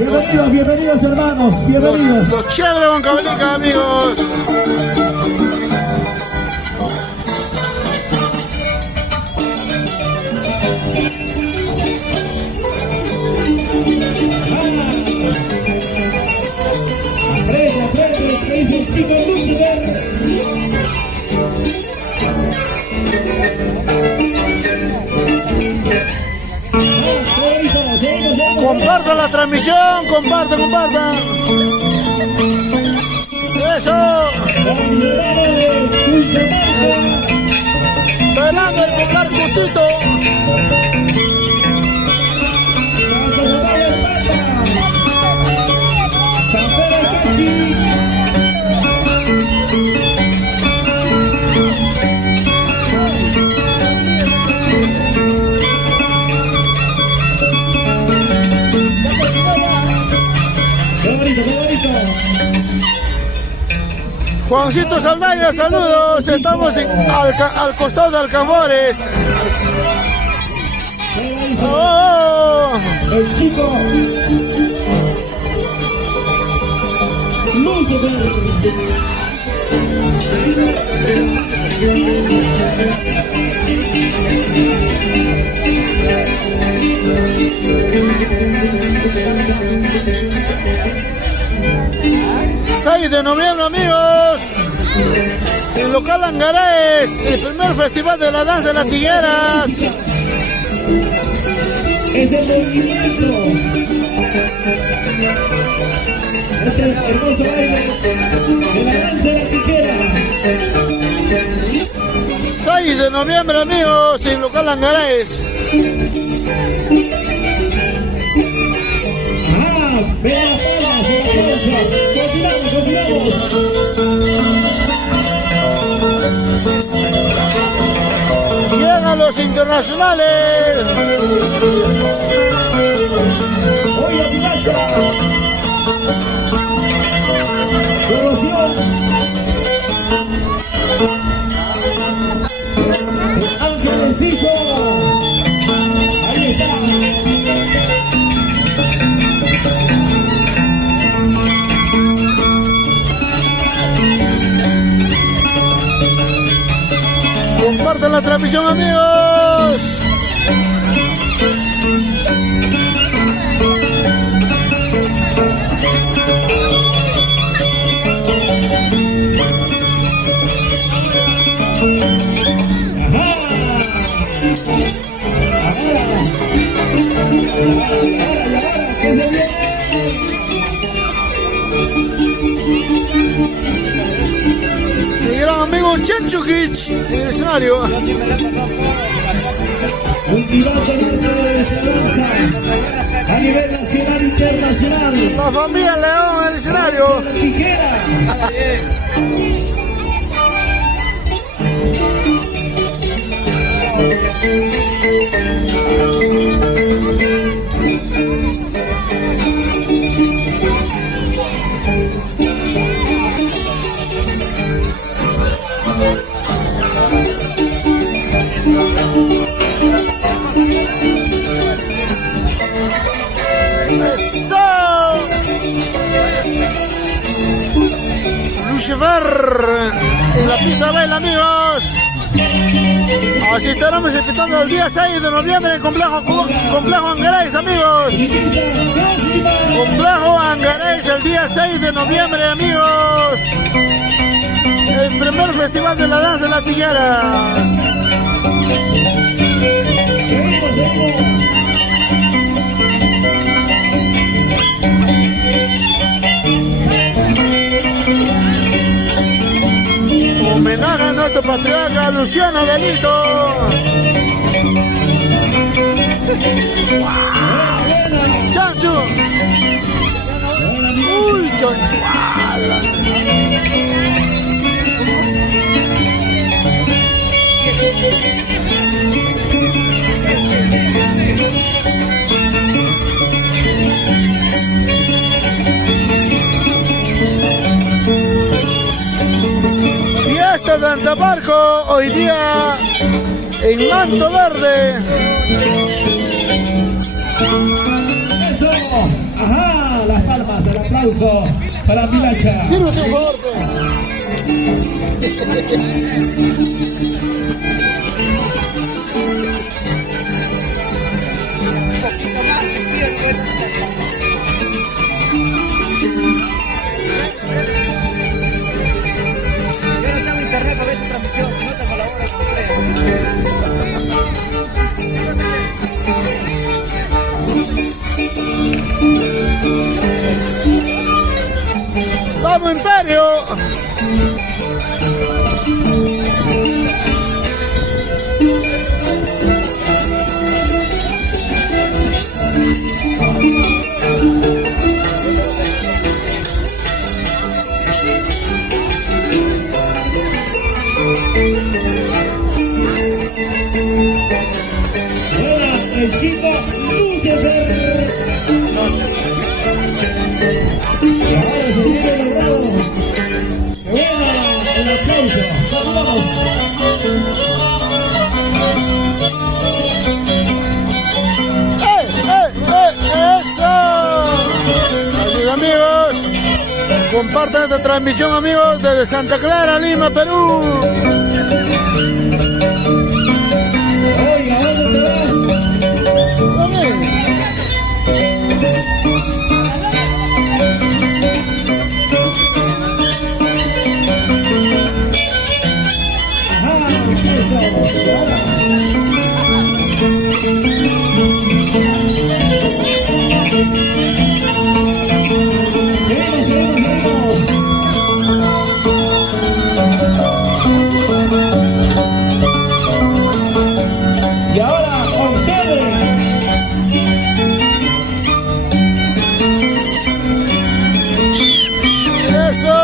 Bienvenidos, bienvenidos hermanos, bienvenidos. Los chéveres Huancavelica, amigos. Aprende, que dice el chico Lucifer. Compartan la transmisión, compartan. Eso. Velando el popular Cutito. Juancito Saldaña, saludos, estamos al costado de Alcamores. Oh. El chico de noviembre, amigos, en local Angaraes, el primer festival de la danza de las tigueras. Es el movimiento. Este hermoso baile de la danza de la tijera. 6 de noviembre, amigos, en local Angaraes. Llegan los internacionales. Ángel Enciso. Ahí está. Compartan la transmisión, amigos. Mi gran amigo Chenchukic en el escenario. Cultivando el arte de danza a nivel nacional e internacional. La familia León en el escenario. Tijera. Lucifer en la pista baila, amigos. Así estaremos ejecutando el día 6 de noviembre en el complejo Angaraes, amigos. Complejo Angaraes el día 6 de noviembre, amigos. El primer festival de la danza de las tigueras. Homenaje a nuestro patriarca Luciano Benito. Chancho. Uy, chancho. Fiesta de Antamarco, hoy día en Manto Verde. Eso, ajá. aplauso para Milacha. Sírvete un favor, Yo no tengo internet para ver tu transmisión, no te colabora con ¡Vamos, Imperio! Era el chico Lucifer. Y ahora se viene el bravo. Que buena el aplauso. Vamos, ¡Eso! Así, amigos, compartan esta transmisión, amigos, desde Santa Clara, Lima, Perú. Oiga, ¿dónde te vas? Y ahora, observen. ¡Eso!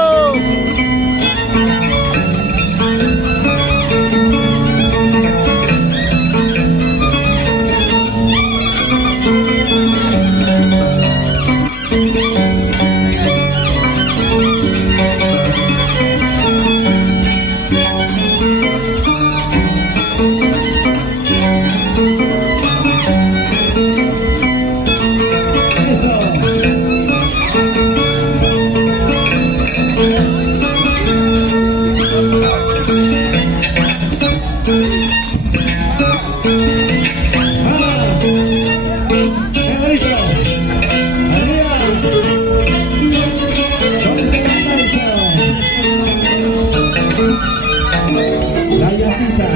La llamita.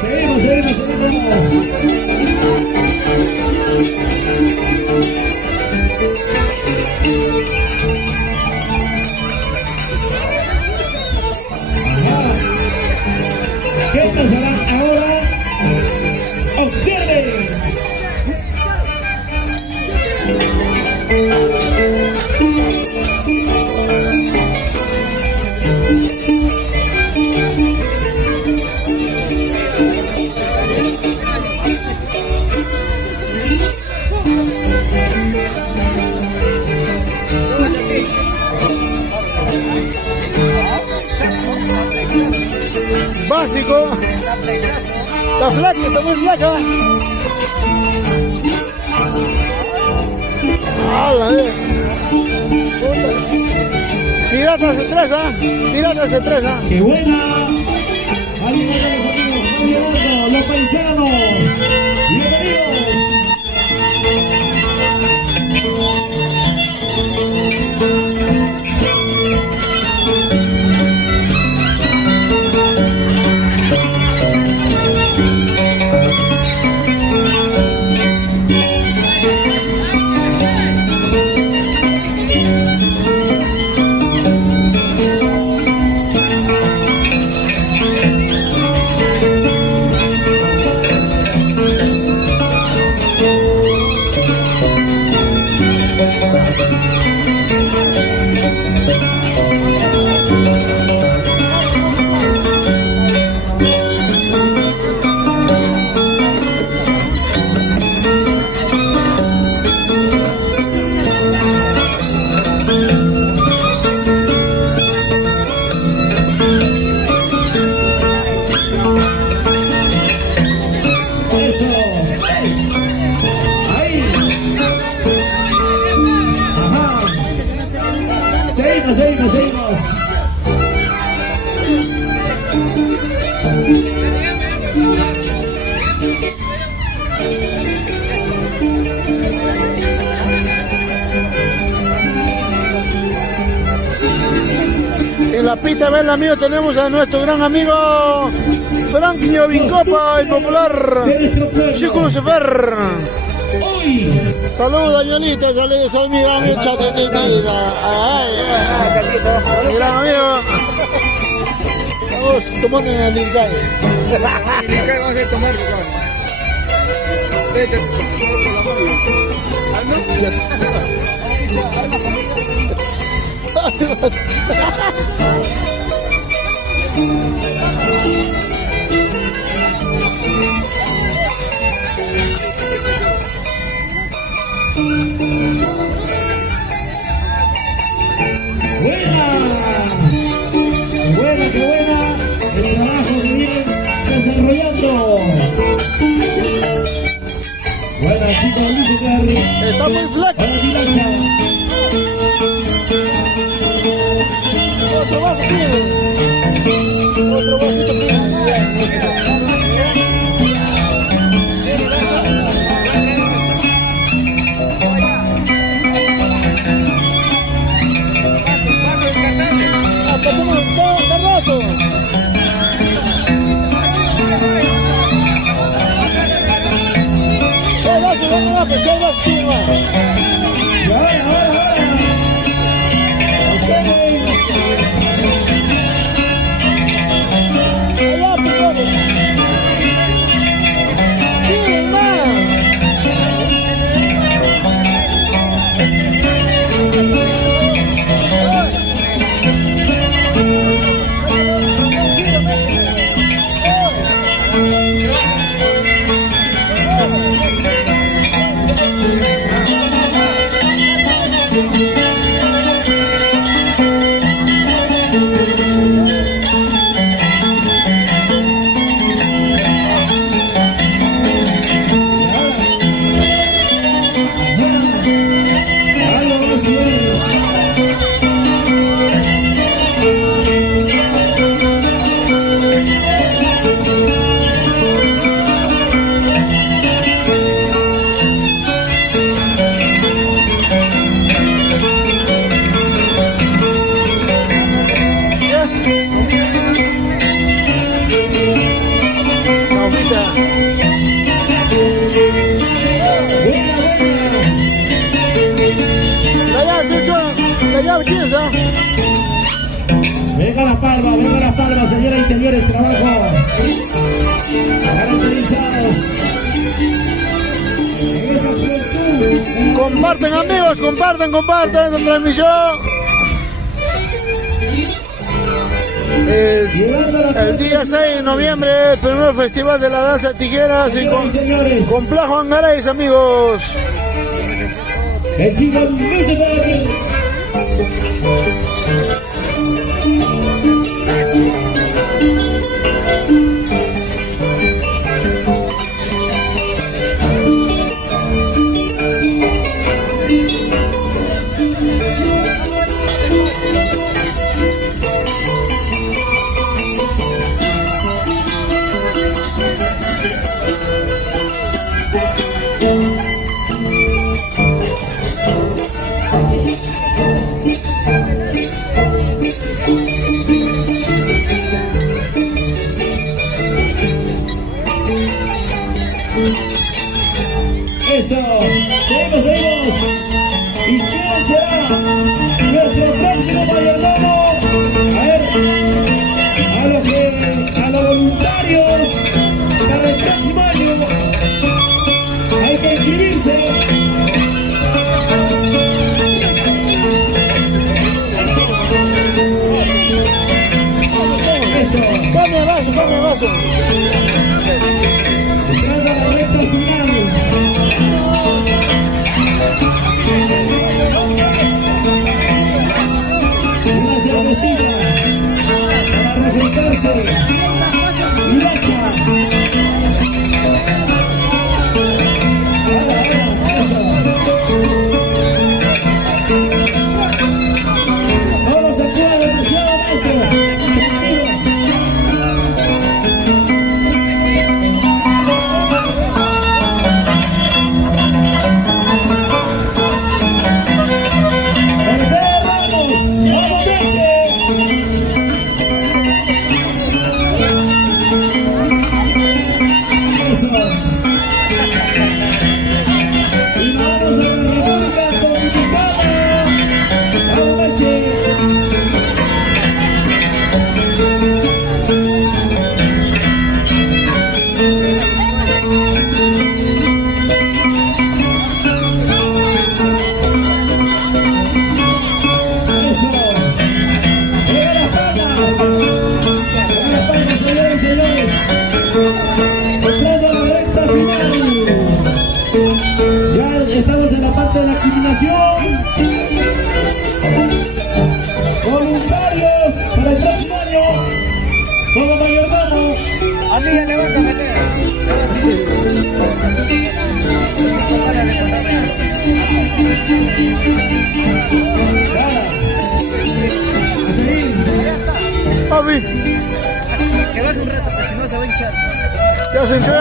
Seguimos. ¿Qué pasará ahora? Observen. Básico. Está flaca, está muy flaca. ¡Hala, Pirata se estresa, pirata se estresa. ¡Qué buena! Ahí van los amigos, los paisanos. Bienvenidos. seguimos, seguimos. En la pista, ven amigo, tenemos a nuestro gran amigo Franquinho Vincopa, el popular Chico Lucifer. Hoy, Saluda, Yolita, saludos a mi gran amigo Chatetita. Mi gran amigo. Vamos tomando en el Lincay. Lincay vamos a tomar, cabrón. buena, qué buena. El trabajo que viene desarrollando. Buena, chicos, Luis Carri. Está muy flaco. Buena tiracha. Otro vaso, tío. Otro vasito, tío. Está roto. Venga las palmas, señoras y señores, trabajo caracterizado en esta juventud. Comparten amigos, comparten esta transmisión. El día 6 de noviembre, el primer festival de la danza de tijeras y complejo Angaray, amigos. El chico Lucifer. Eso, seguimos. ¿Y quién será nuestro próximo mayordomo? A ver, a los voluntarios para el próximo año hay que inscribirse. Eso, Cambia vaso. entrando a la recta final. Una cervecita para refrescarse. Miracha. designación. Voluntarios para el próximo año. Todo mayordomo. Amiga, levántame. Sara. Jocelyn. Papi, Que vas un rato, porque si no se va a hinchar. ya se hinchó.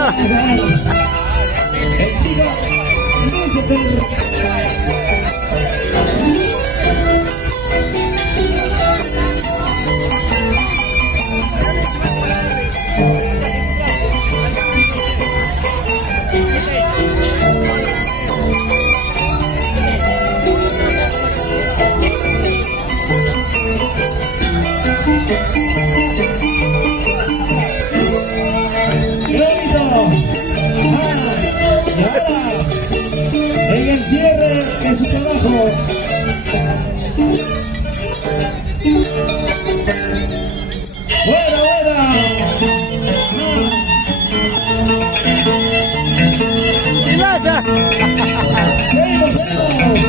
El chico. No se te... ¡Qué bonito! Y ahora, en el cierre de su trabajo, ¡fuera, fuera! ¡Pilata! ¡Seguimos, seguimos!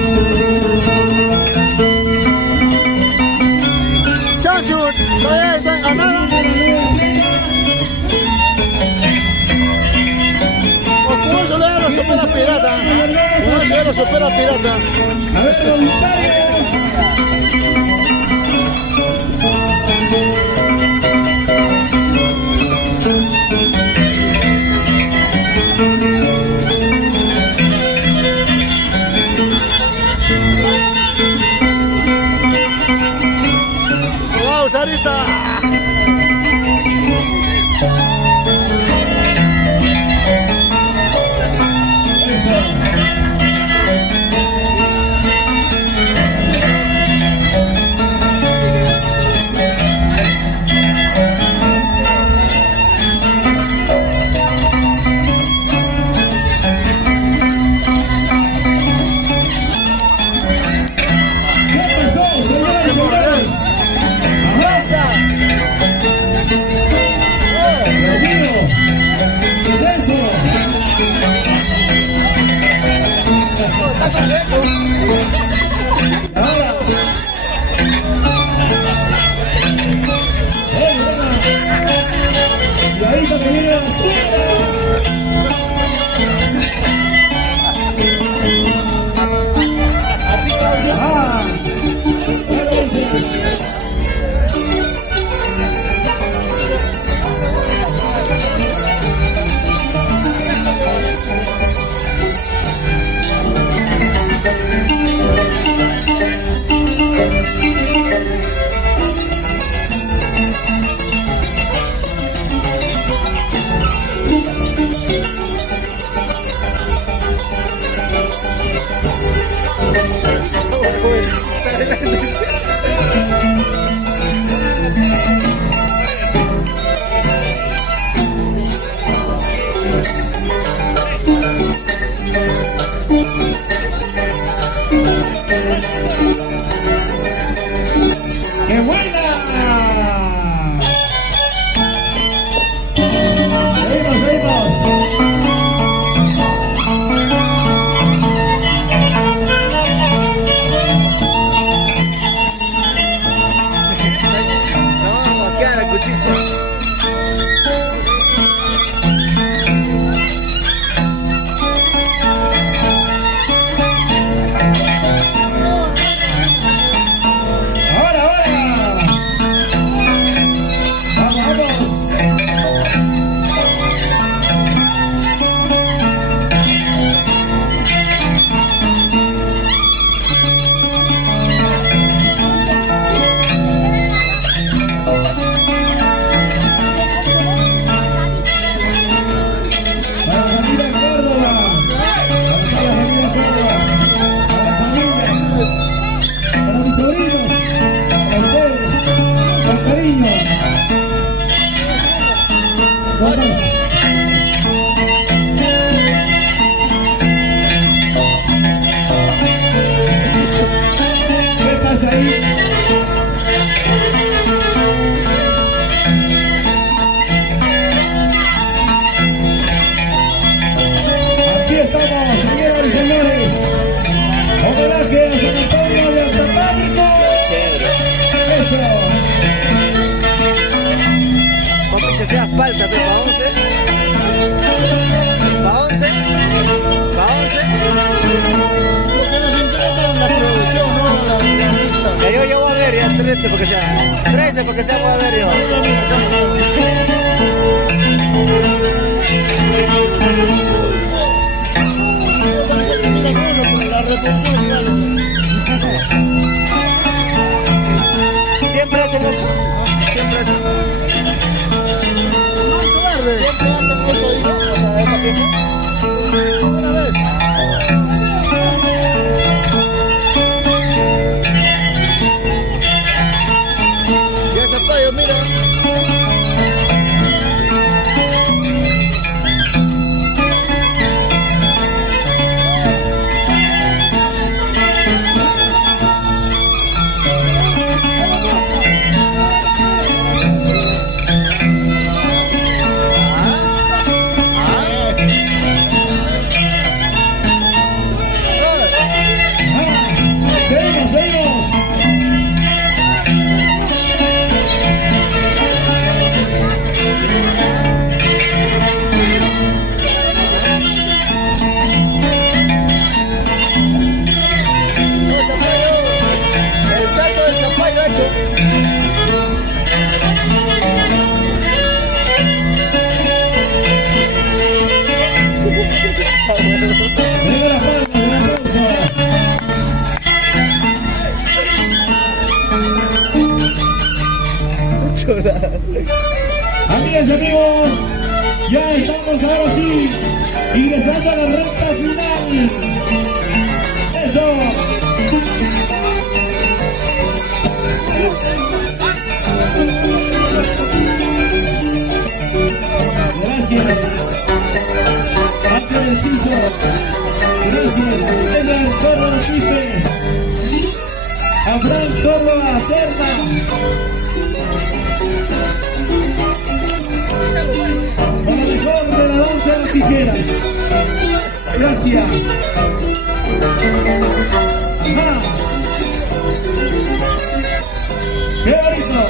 Chancho, todavía están ganando. Con eso le da la sopera pirata. Con eso le da la sopera pirata. A ver, voluntarios. ¡Wow, Sarita! ¿Qué pasó, señores y señores? Ajá. Dios mío. ¿Qué es eso? Ahora. Venga. Y ahorita que viene la Ajá. ¡Qué buena! Seguimos, seguimos. No, aquí a la cuchicha. Ya yo voy a ver, ya 13 porque sea. 13 porque sea voy a ver yo. Siempre hacen eso. Siempre hacen. Siempre hacen eso, digo, o sea, esa pieza. Una vez. Y ese pollo, mira. Venga la palma, un aplauso. Amigas y amigos, ya estamos ahora sí ingresando a la recta final. Eso. Gracias. Antes Ciso. Gracias. Edgar Córdoba Quispe. A Frank Córdoba Terna. Para lo mejor de la danza de las tijeras. Gracias. Ajá. ¡Qué bonito!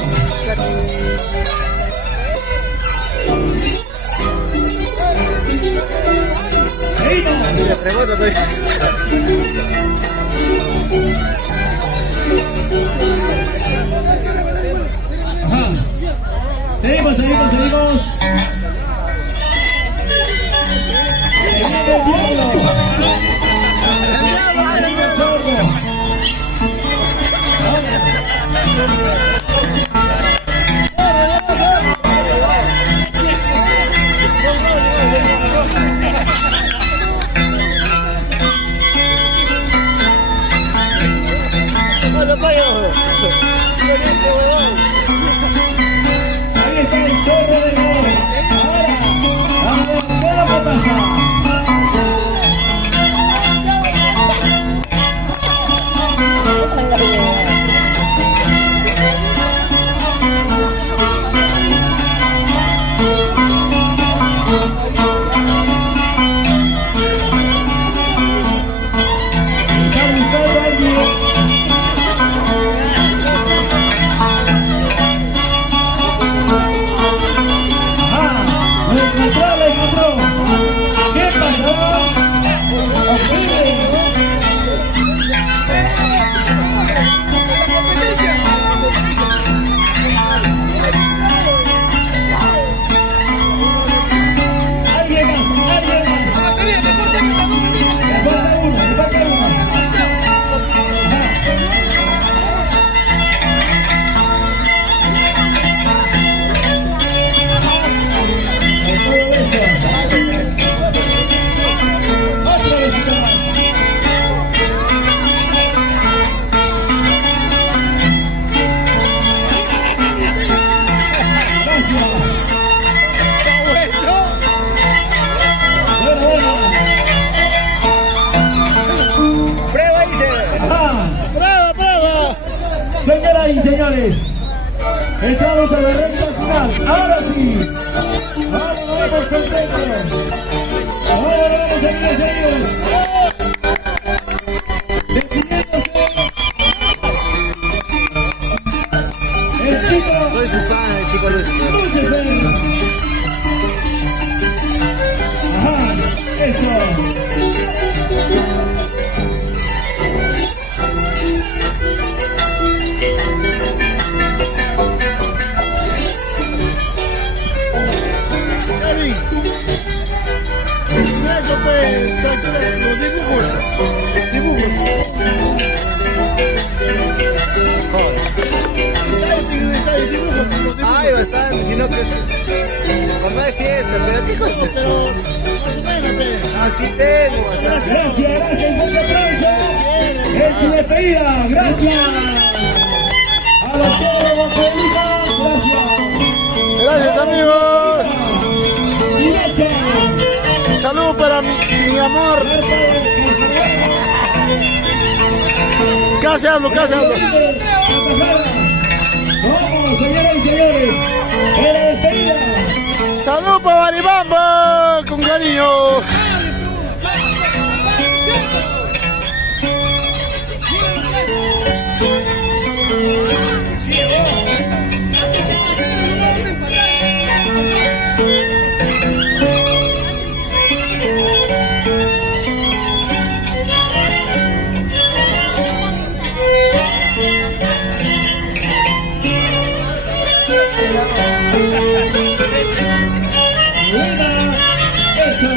Le pregunto, Ajá. Seguimos. Se viene el diablo. El sordo. Ahí está el zorro de gol. Ahora, a ver, ¿qué es lo que pasa? Está buscando a alguien. Lo encontró. ¿Qué pasó? Alguien más. Le falta uno. Todo eso. Otra vez más. Gracias. Bueno. Prueba, dice. Bravo. Señoras y señores, entramos a la recta final. Ahora sí. Vamos contentos. Ahora vamos, amigos. Despidiéndose. El chico. Soy su fan, el chico Luis. Lucifer. Ajá, eso. pero que... Cuando hay fiesta, pero qué cosa. Así tengo. Gracias, gracias, un fuerte aplauso. En su despedida, gracias. A los todos, gracias. Gracias, amigos. Y gracias. Salud para mi amor. Casi hablo, casi hablo. Vamos, señoras y señores. En la despedida. Salud para Baribamba, con cariño. Buena. Eso.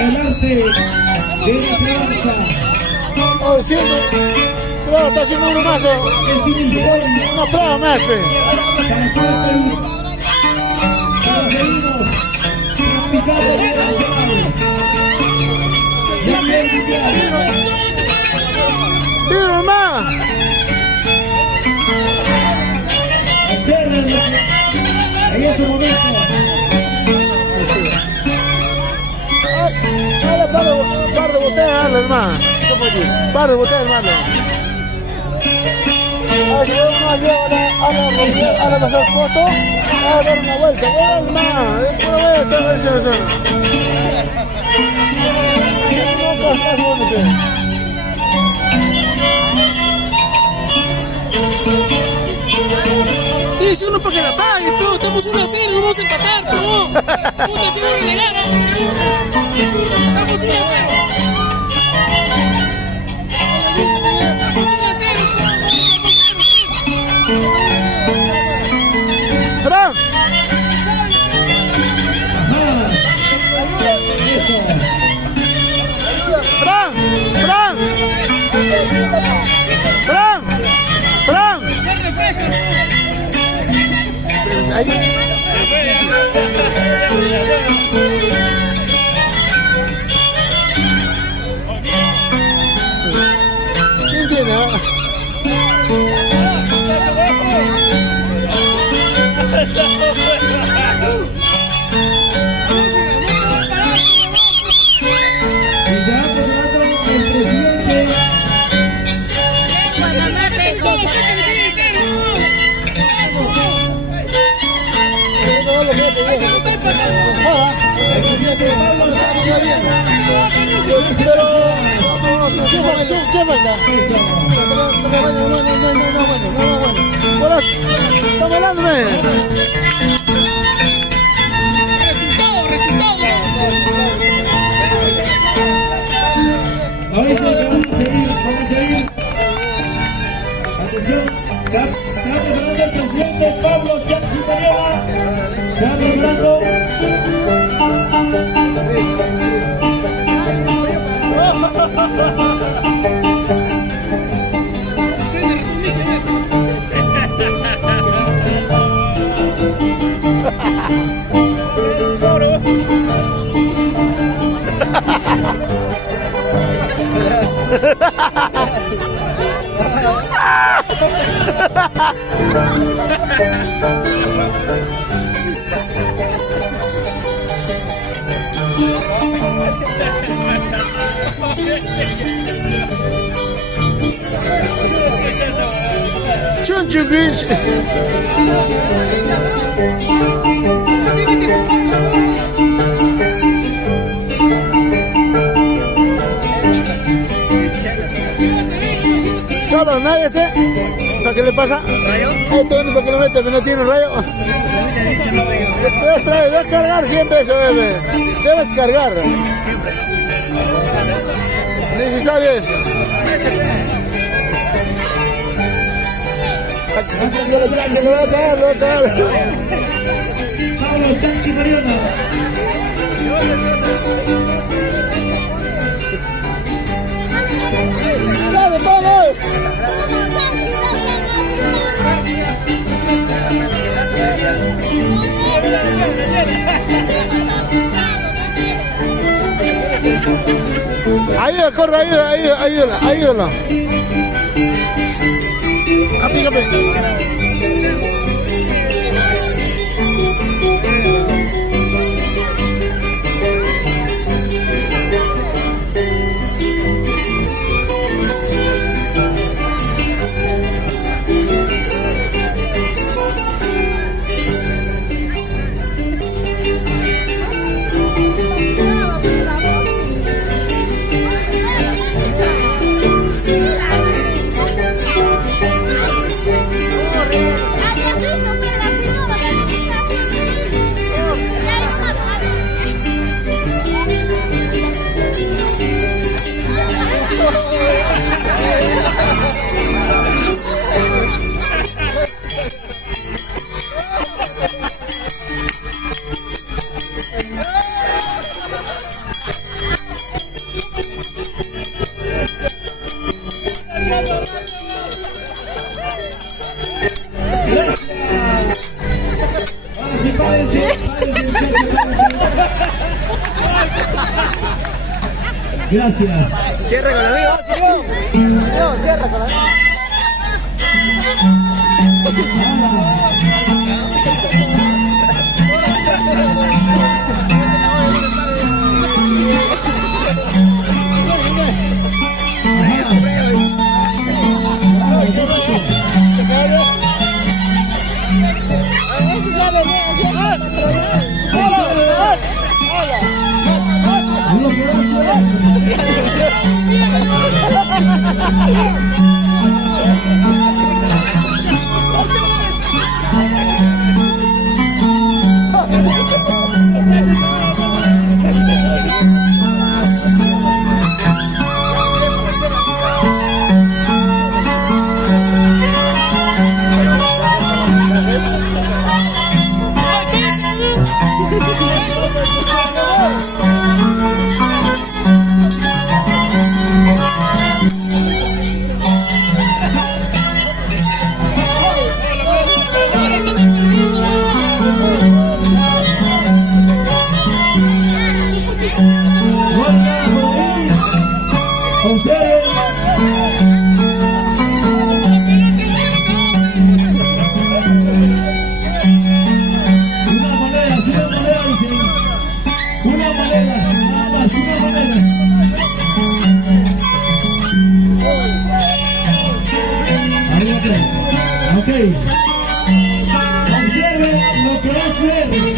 El arte de la crianza. Oh, siento. Claro, está haciendo uno más. Es un informe Una prueba más, pe. para todo el Perú. Pero seguimos practicando el nacional. Y a nivel mundial. ¡Viva mamá! Observen en este momento. Ahora par de botellas, dale, hermano. Par de botellas, hermano. Ahora pasar foto. Ahora dar una vuelta. Hermano, después voy a estar eso. No pasa nada. Dice uno para que la pague, pero estamos 1-0, no vamos a empatar, pero puta, si no le gana. Estamos 1-0. ¡Fran! ¡Fran! ¡Fran! ¡Fran! ¡Fran! ¿Quién tiene? Y ya por lo tanto el presidente ¿Qué venga? Bueno, estamos hablando, ahorita que vamos a seguir. Atención, está preparando el presidente Pablo Jackson Mariela. Está preparando. Chunchu Grinch. Cholo, nadie te. Unifa, ¿qué le pasa? ¿Rayo? Este Unifa que le mete, que no tiene rayo. Debes cargar 100 pesos, bebé. Debes cargar. Necesario eso. Pablo Chanchi Mariona. ¡Dale, todos! Ayuda, corre, ayúdala. Apícame. Gracias. Cierra con la amiga, señor. No, cierra con la amiga. Observe lo que va a hacer.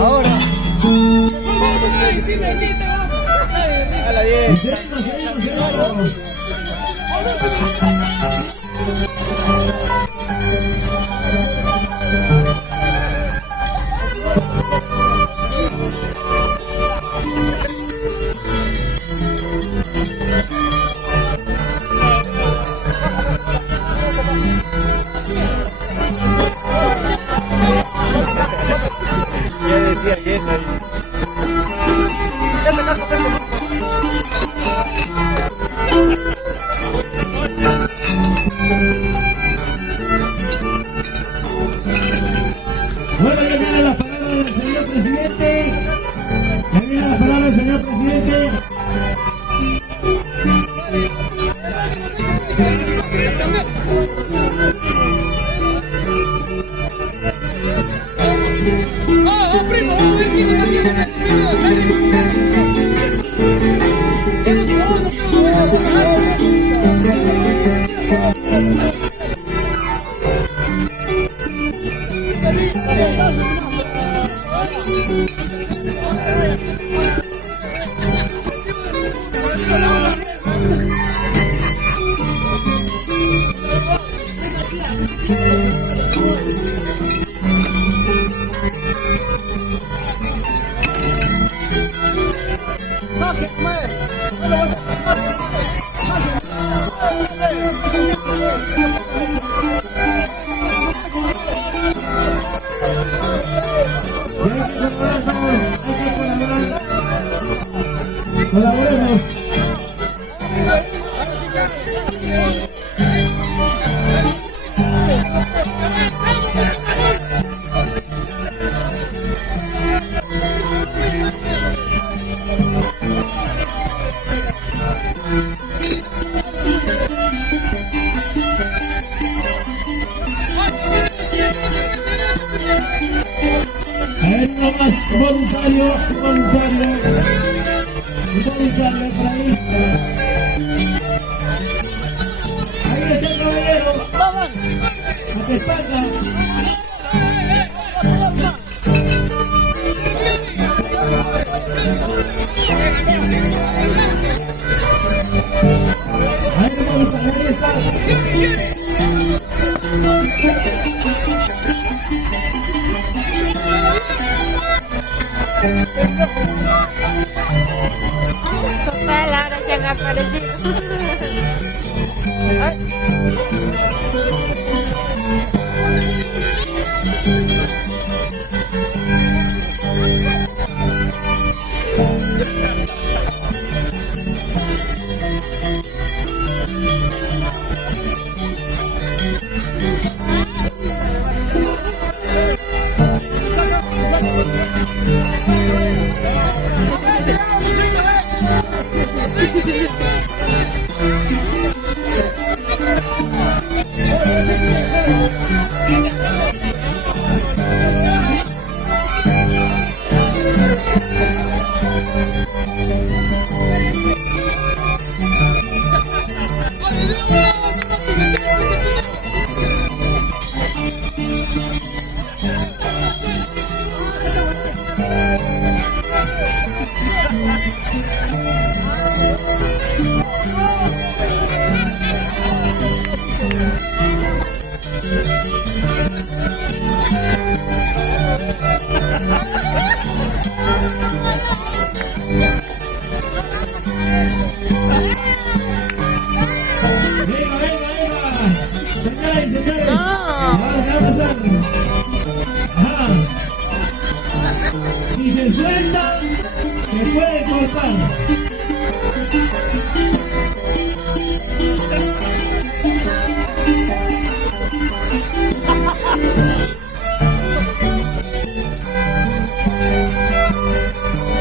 Ahora. A la 10. Ya decía lleno ahí. Bueno, ya vienen las palabras del señor presidente. Ya vienen las palabras del señor presidente. Primo, vamos a ver quién Colaboremos. Ahí nomás, voluntario por ahí. Ahí está el caballero. A tu espalda. Ahí nomás, ahí está. Total, ahora se han aparecido. Si se suelta, se puede cortar.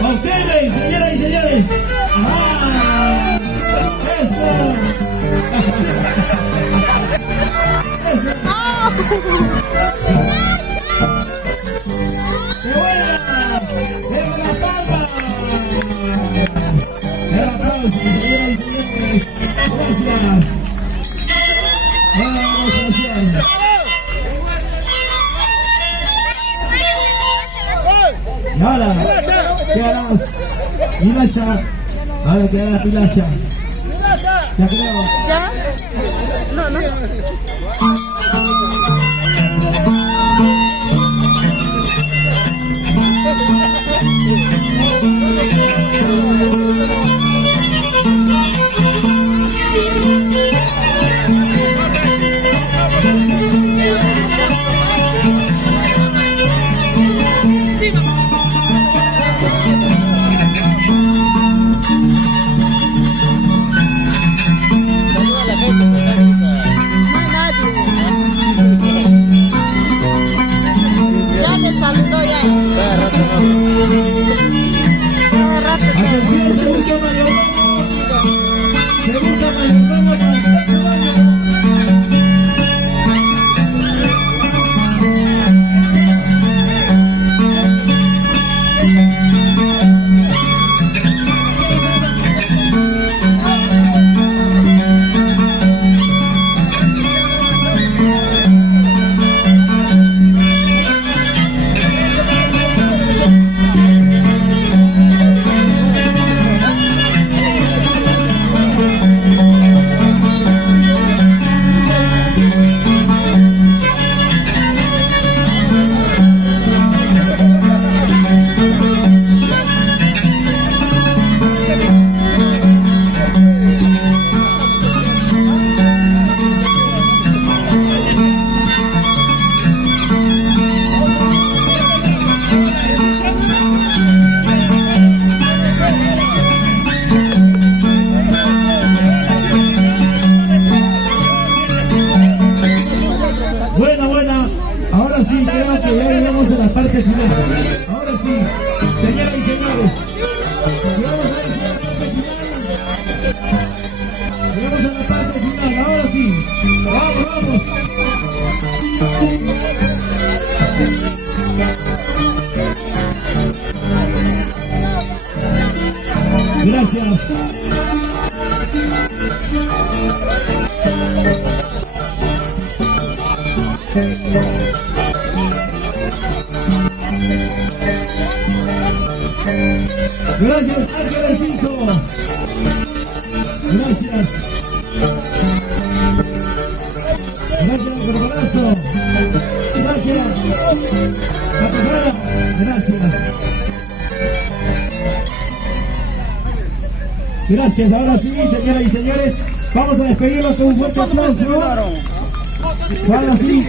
A ustedes, señoras y señores. ¡Ah! ¡Eso! ¡Qué buena! ¡Es la palma! El aplauso, señoras y señores. Gracias. Y ahora, ¿qué harás? Pilacha. Ahora que harás Pilacha. Ya creo. ¿Ya? No, no. Atención, se busca mayordomo. Se busca mayordomo para el próximo año. Buena. Ahora sí, creo que ya llegamos a la parte final. Ahora sí, señoras y señores. Llegamos a la parte final. Ahora sí. Vamos. Gracias. Gracias, Ángel Enciso. Gracias. Gracias, Gorgonazo. Gracias. Capajara. Gracias. Gracias. Ahora sí, señoras y señores, vamos a despedirlos con un fuerte aplauso. Ahora sí.